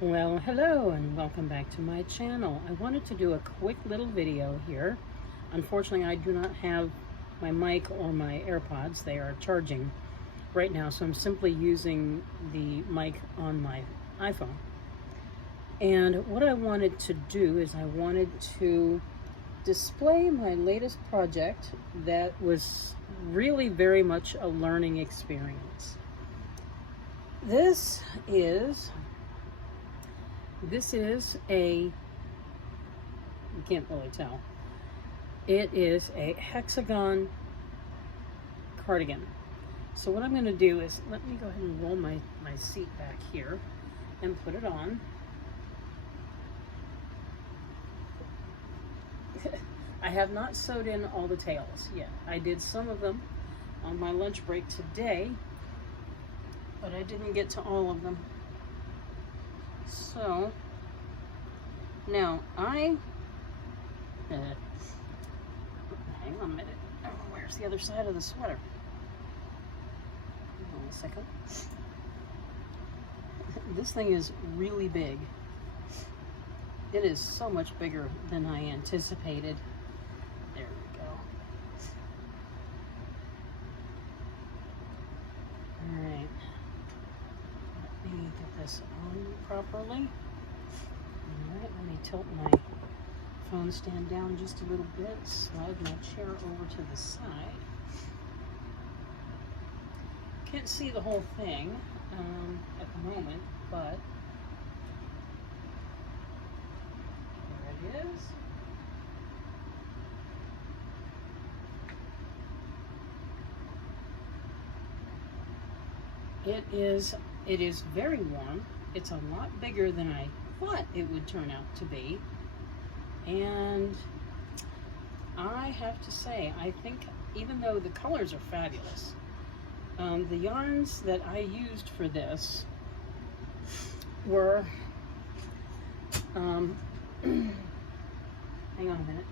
Well, hello and welcome back to my channel. I wanted to do a quick little video here. Unfortunately, I do not have my mic or my AirPods. They are charging right now, so I'm simply using the mic on my iPhone. And what I wanted to do is I wanted to display my latest project that was really very much a learning experience. This is a, you can't really tell, it is a Hexagon cardigan. So what I'm going to do is, let me go ahead and roll my seat back here and put it on. I have not sewed in all the tails yet. I did some of them on my lunch break today, but I didn't get to all of them. So now hang on a minute. Oh, where's the other side of the sweater? Hold on a second. This thing is really big. It is so much bigger than I anticipated. There we go. All right. Let me get this on properly. All right, let me tilt my phone stand down just a little bit, slide my chair over to the side. Can't see the whole thing at the moment, but there it is. It is very warm. It's a lot bigger than I thought it would turn out to be. And I have to say, I think even though the colors are fabulous, the yarns that I used for this were, hang on a minute.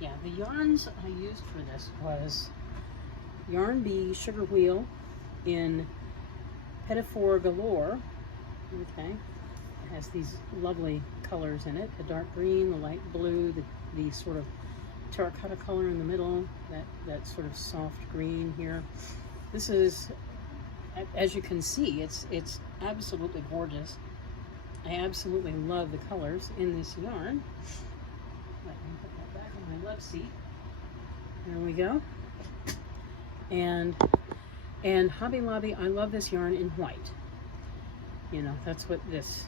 Yeah, the yarns I used for this was Yarn Bee Sugar Wheel in Pettifor Galore. Okay, it has these lovely colors in it: the dark green, the light blue, the sort of terracotta color in the middle, that sort of soft green here. This is, as you can see, it's absolutely gorgeous. I absolutely love the colors in this yarn. Let me put that back on my love seat. There we go. And Hobby Lobby, I love this yarn in white. You know, that's what this,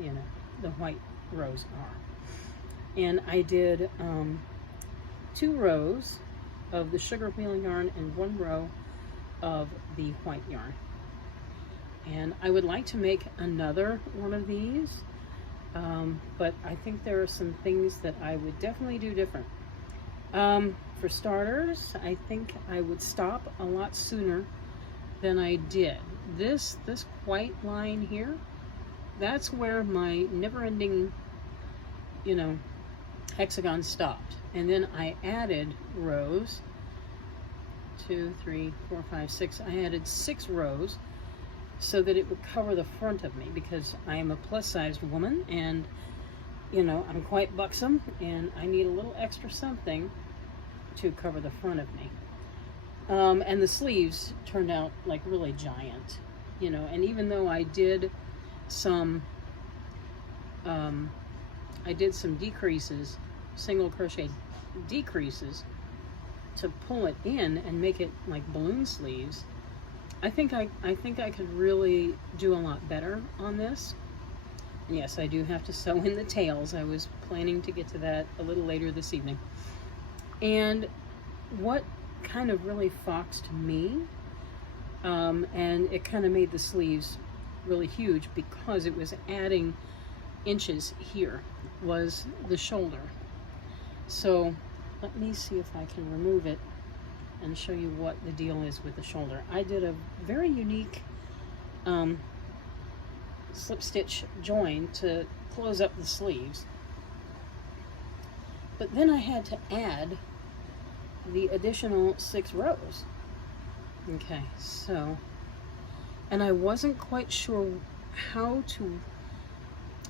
you know, the white rows are. And I did 2 rows of the sugar wheel yarn and 1 row of the white yarn. And I would like to make another one of these, but I think there are some things that I would definitely do different. For starters, I think I would stop a lot sooner than I did. This white line here, that's where my never-ending, you know, hexagon stopped. And then I added rows, 2, 3, 4, 5, 6. I added 6 rows so that it would cover the front of me, because I am a plus-sized woman and, you know, I'm quite buxom and I need a little extra something to cover the front of me. And the sleeves turned out like really giant, you know, and even though I did some decreases, single crochet decreases to pull it in and make it like balloon sleeves, I think I could really do a lot better on this. And yes, I do have to sew in the tails. I was planning to get to that a little later this evening. And what kind of really foxed me, and it kind of made the sleeves really huge because it was adding inches here, was the shoulder. So let me see if I can remove it and show you what the deal is with the shoulder. I did a very unique slip stitch join to close up the sleeves, but then I had to add the additional 6 rows. Okay, so and I wasn't quite sure how to,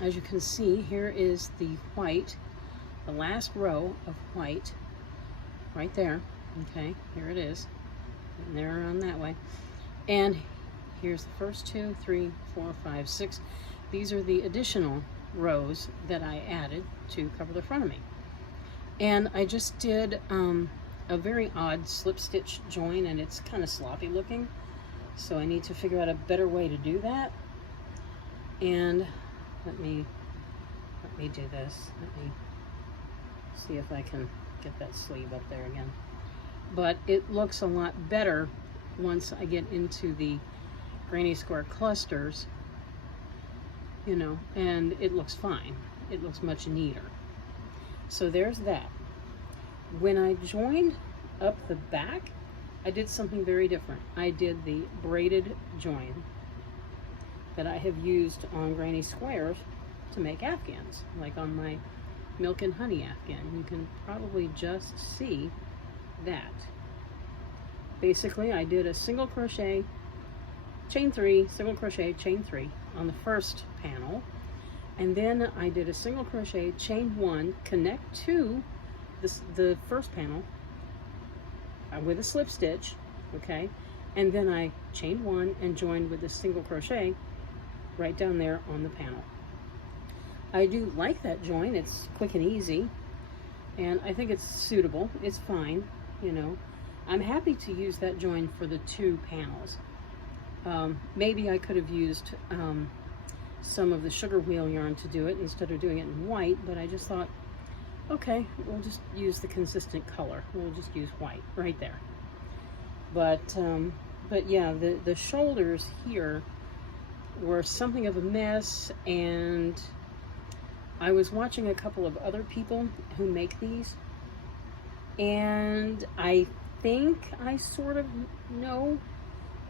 as you can see, here is the white, the last row of white, right there, okay, here it is, and there on that way, and here's the first 2, 3, 4, 5, 6, these are the additional rows that I added to cover the front of me. And I just did a very odd slip stitch join, and it's kind of sloppy looking, so I need to figure out a better way to do that. And let me do this. Let me see if I can get that sleeve up there again. But it looks a lot better once I get into the granny square clusters, you know, and it looks fine. It looks much neater. So there's that. When I joined up the back, I did something very different. I did the braided join that I have used on granny squares to make afghans, like on my milk and honey afghan. You can probably just see that. Basically, I did a single crochet, chain 3, single crochet, chain 3 on the first panel, and then I did a single crochet, chain 1, connect to the first panel with a slip stitch, okay, and then I chained 1 and joined with a single crochet right down there on the panel. I do like that join. It's quick and easy, and I think it's suitable. It's fine, you know. I'm happy to use that join for the 2 panels. Maybe I could have used some of the sugar wheel yarn to do it instead of doing it in white, but I just thought, okay, we'll just use the consistent color. We'll just use white right there. But yeah, the shoulders here were something of a mess, and I was watching a couple of other people who make these, and I think I sort of know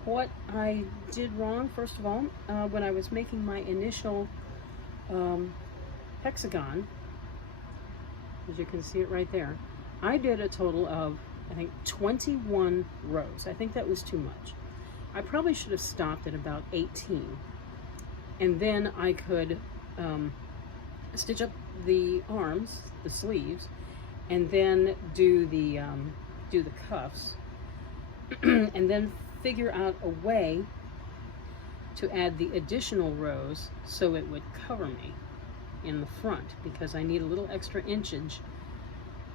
what I did wrong. First of all, when I was making my initial hexagon, as you can see it right there, I did a total of, I think, 21 rows. I think that was too much. I probably should have stopped at about 18, and then I could stitch up the arms, the sleeves, and then do the cuffs, and then figure out a way to add the additional rows so it would cover me in the front, because I need a little extra inchage,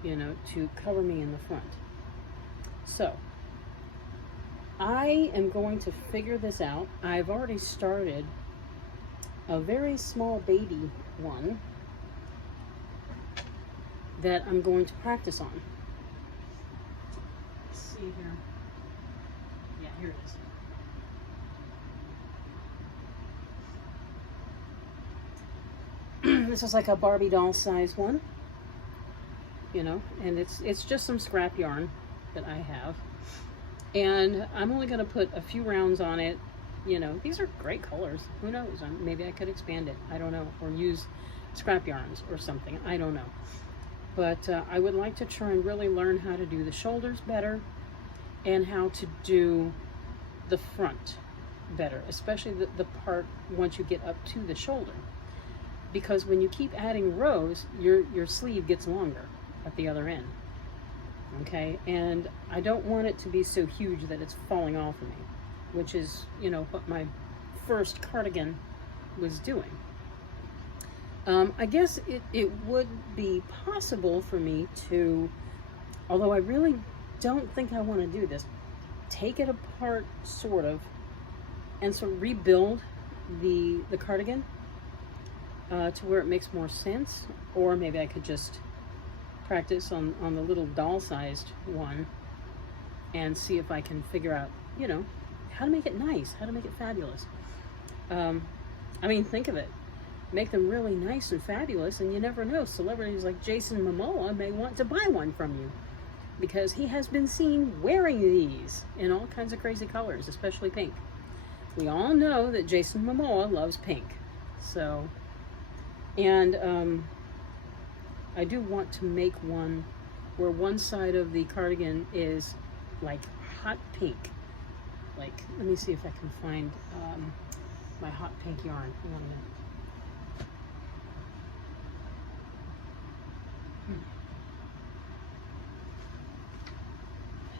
you know, to cover me in the front. So I am going to figure this out. I've already started a very small baby one that I'm going to practice on. Let's see here. Yeah, here it is. This is like a Barbie doll size one, you know, and it's just some scrap yarn that I have, and I'm only going to put a few rounds on it. You know, these are great colors. Who knows? Maybe I could expand it. I don't know, or use scrap yarns or something. I don't know. But I would like to try and really learn how to do the shoulders better and how to do the front better, especially the part once you get up to the shoulder. Because when you keep adding rows, your sleeve gets longer at the other end. Okay, and I don't want it to be so huge that it's falling off of me, which is, you know, what my first cardigan was doing. I guess it would be possible for me to, although I really don't think I want to do this, take it apart sort of and sort of rebuild the cardigan to where it makes more sense. Or maybe I could just practice on the little doll-sized one and see if I can figure out, you know, how to make it nice, how to make it fabulous. I mean, think of it. Make them really nice and fabulous, and you never know. Celebrities like Jason Momoa may want to buy one from you because he has been seen wearing these in all kinds of crazy colors, especially pink. We all know that Jason Momoa loves pink. So, and I do want to make one where one side of the cardigan is like hot pink, like, let me see if I can find my hot pink yarn. Hang on a minute.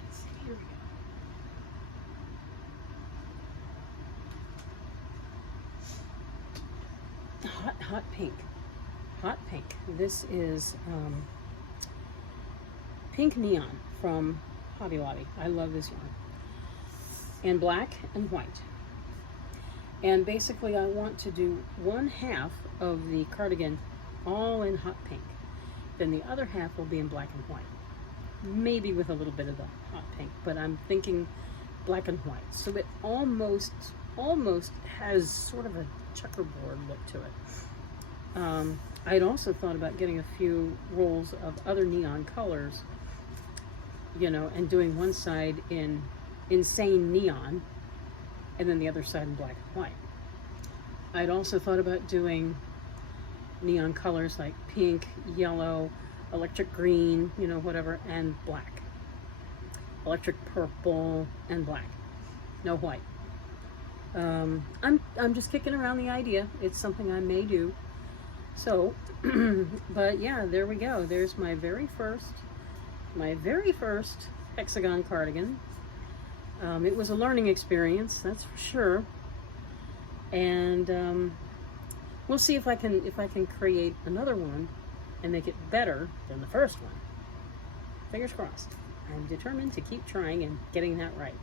Let's see, here we go. Hot pink. Hot pink. This is pink neon from Hobby Lobby. I love this yarn. And black and white. And basically I want to do one half of the cardigan all in hot pink. Then the other half will be in black and white. Maybe with a little bit of the hot pink, but I'm thinking black and white. So it almost has sort of a checkerboard look to it. I'd also thought about getting a few rolls of other neon colors, you know, and doing one side in insane neon and then the other side in black and white. I'd also thought about doing neon colors like pink, yellow, electric green, you know, whatever, and black. Electric purple and black. No white. I'm just kicking around the idea. It's something I may do. So, but yeah, there we go. There's my very first Hexagon cardigan. It was a learning experience, that's for sure. And we'll see if I can create another one and make it better than the first one. Fingers crossed. I'm determined to keep trying and getting that right.